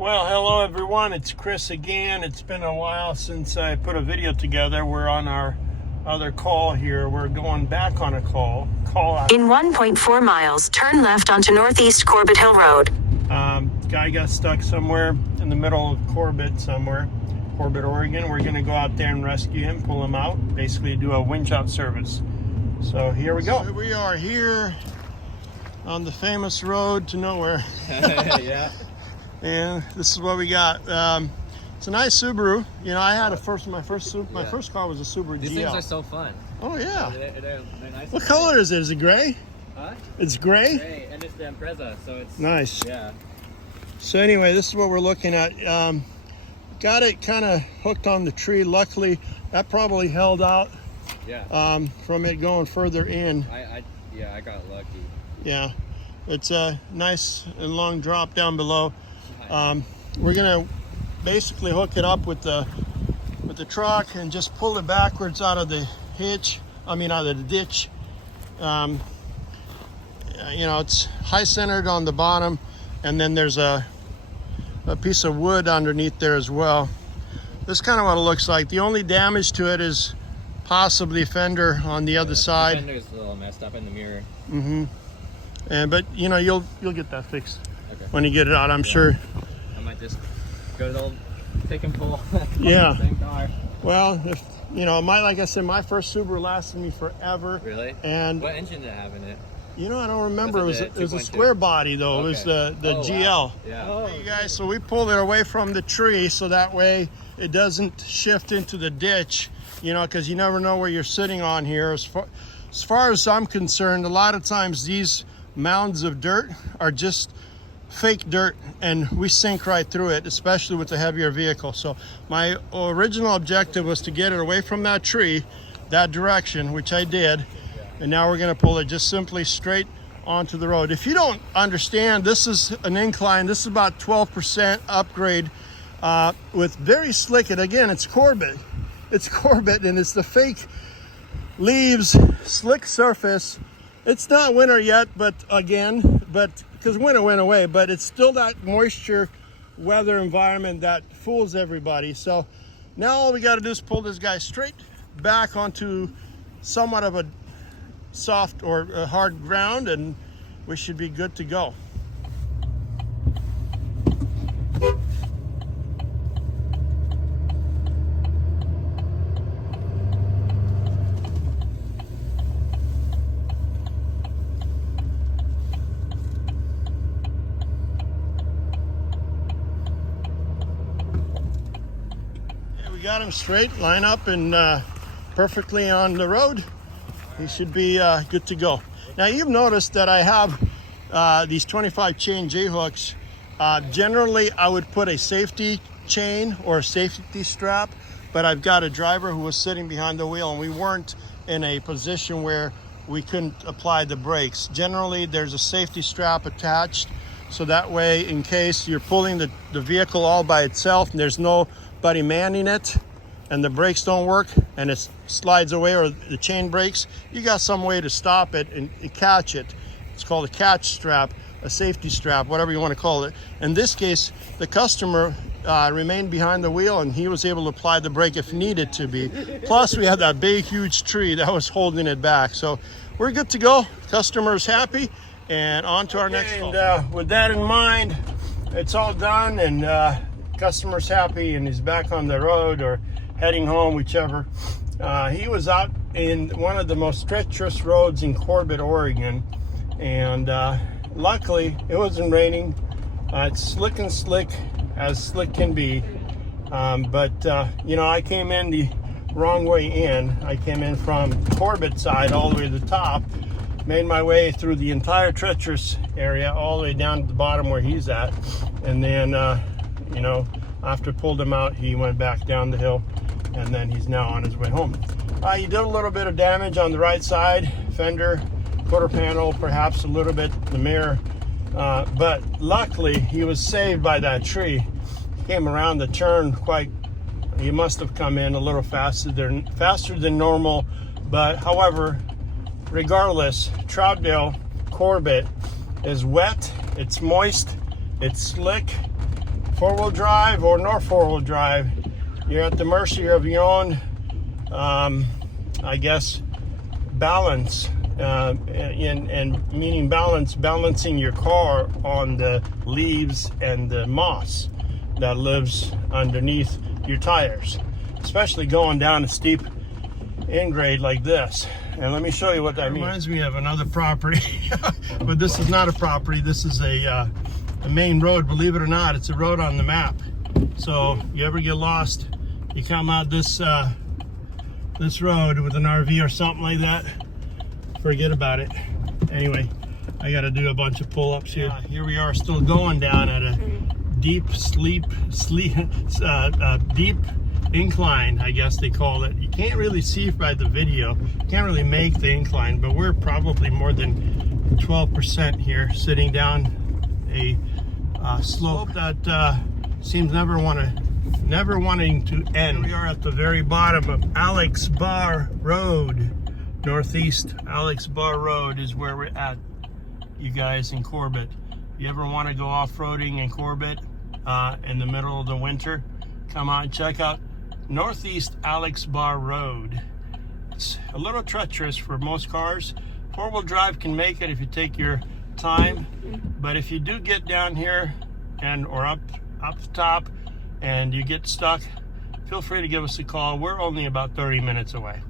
Well, hello everyone, it's Chris again. It's been a while since I put a video together. We're on our other call here. We're going back on a call out. In 1.4 miles, turn left onto Northeast Corbett Hill Road. Guy got stuck somewhere in the middle of Corbett, Oregon. We're going to go out there and rescue him, pull him out, basically do a winch out service. So here we go. So we are here on the famous road to nowhere. Yeah. And this is what we got. It's a nice Subaru. You know, I had my first car was a Subaru GL. These things are so fun. Oh yeah. They're nice. What color is it? Is it gray? Huh? It's gray? Gray, and it's the Impreza, so it's nice. Yeah. So anyway, this is what we're looking at. Got it kind of hooked on the tree. Luckily, that probably held out. Yeah. From it going further in. I got lucky. Yeah. It's a nice and long drop down below. We're gonna basically hook it up with the truck and just pull it backwards out of the out of the ditch. You know, it's high centered on the bottom, and then there's a piece of wood underneath there as well. This is kind of what it looks like. The only damage to it is possibly fender on the other side. The fender's a little messed up in the mirror. But you know, you'll get that fixed when you get it out, I'm sure. I might just go to the old pick and pull. Yeah. Same car. Well, if you know, like I said, my first Subaru lasted me forever. Really? And what engine did it have in it? You know, I don't remember. It was a 2.2? square body though. Okay. It was the GL. Wow. Yeah. Okay, you guys, so we pulled it away from the tree so that way it doesn't shift into the ditch. You know, because you never know where you're sitting on here. As far as I'm concerned, a lot of times these mounds of dirt are just fake dirt, and we sink right through it, especially with a heavier vehicle. So my original objective was to get it away from that tree, that direction, which I did, and now we're going to pull it just simply straight onto the road. If you don't understand, this is an incline. This is about 12% upgrade with very slick. And again, it's Corbett, and it's the fake leaves, slick surface. It's not winter yet, but because winter went away, but it's still that moisture weather environment that fools everybody. So now all we got to do is pull this guy straight back onto somewhat of a soft or a hard ground, and we should be good to go. Got him straight, line up, and perfectly on the road. He should be good to go. Now you've noticed that I have these 25 chain J-hooks. Generally I would put a safety chain or a safety strap, but I've got a driver who was sitting behind the wheel and we weren't in a position where we couldn't apply the brakes. Generally there's a safety strap attached, so that way in case you're pulling the vehicle all by itself and there's nobody manning it and the brakes don't work and it slides away or the chain breaks, you got some way to stop it and catch it. It's called a catch strap, a safety strap, whatever you want to call it. In this case, the customer remained behind the wheel and he was able to apply the brake if needed to be. Plus we had that big huge tree that was holding it back. So we're good to go. Customer's happy, and on to our next call. And with that in mind, it's all done, and customer's happy and he's back on the road or heading home, whichever. He was out in one of the most treacherous roads in Corbett, Oregon, and luckily it wasn't raining. It's slick and slick as slick can be, but you know, I came in the wrong way in. I came in from Corbett side all the way to the top, made my way through the entire treacherous area all the way down to the bottom where he's at, and then you know, after pulled him out, he went back down the hill, and then he's now on his way home. He did a little bit of damage on the right side, fender, quarter panel, perhaps a little bit the mirror, but luckily he was saved by that tree. He came around the turn he must have come in a little faster than normal, but however, regardless, Troutdale, Corbett is wet, it's moist, it's slick, four-wheel drive or nor four-wheel drive, you're at the mercy of your own, I guess, balance, and meaning balancing your car on the leaves and the moss that lives underneath your tires, especially going down a steep in-grade like this. And let me show you what that means. Reminds me of another property, but this is not a property. This is a main road. Believe it or not, it's a road on the map. So you ever get lost, you come out this this road with an RV or something like that, forget about it. Anyway, I got to do a bunch of pull-ups here. Here we are, still going down at a deep deep incline, I guess they call it. You can't really see by the video, can't really make the incline, but we're probably more than 12% here, sitting down a slope that seems never wanting to end. We are at the very bottom of Alex Barr Road, northeast Alex Barr Road is where we're at, you guys, in Corbett. If you ever want to go off-roading in Corbett in the middle of the winter, come out and check out northeast Alex Barr Road. It's a little treacherous for most cars. Four-wheel drive can make it if you take your time, but if you do get down here or up the top and you get stuck, feel free to give us a call. We're only about 30 minutes away.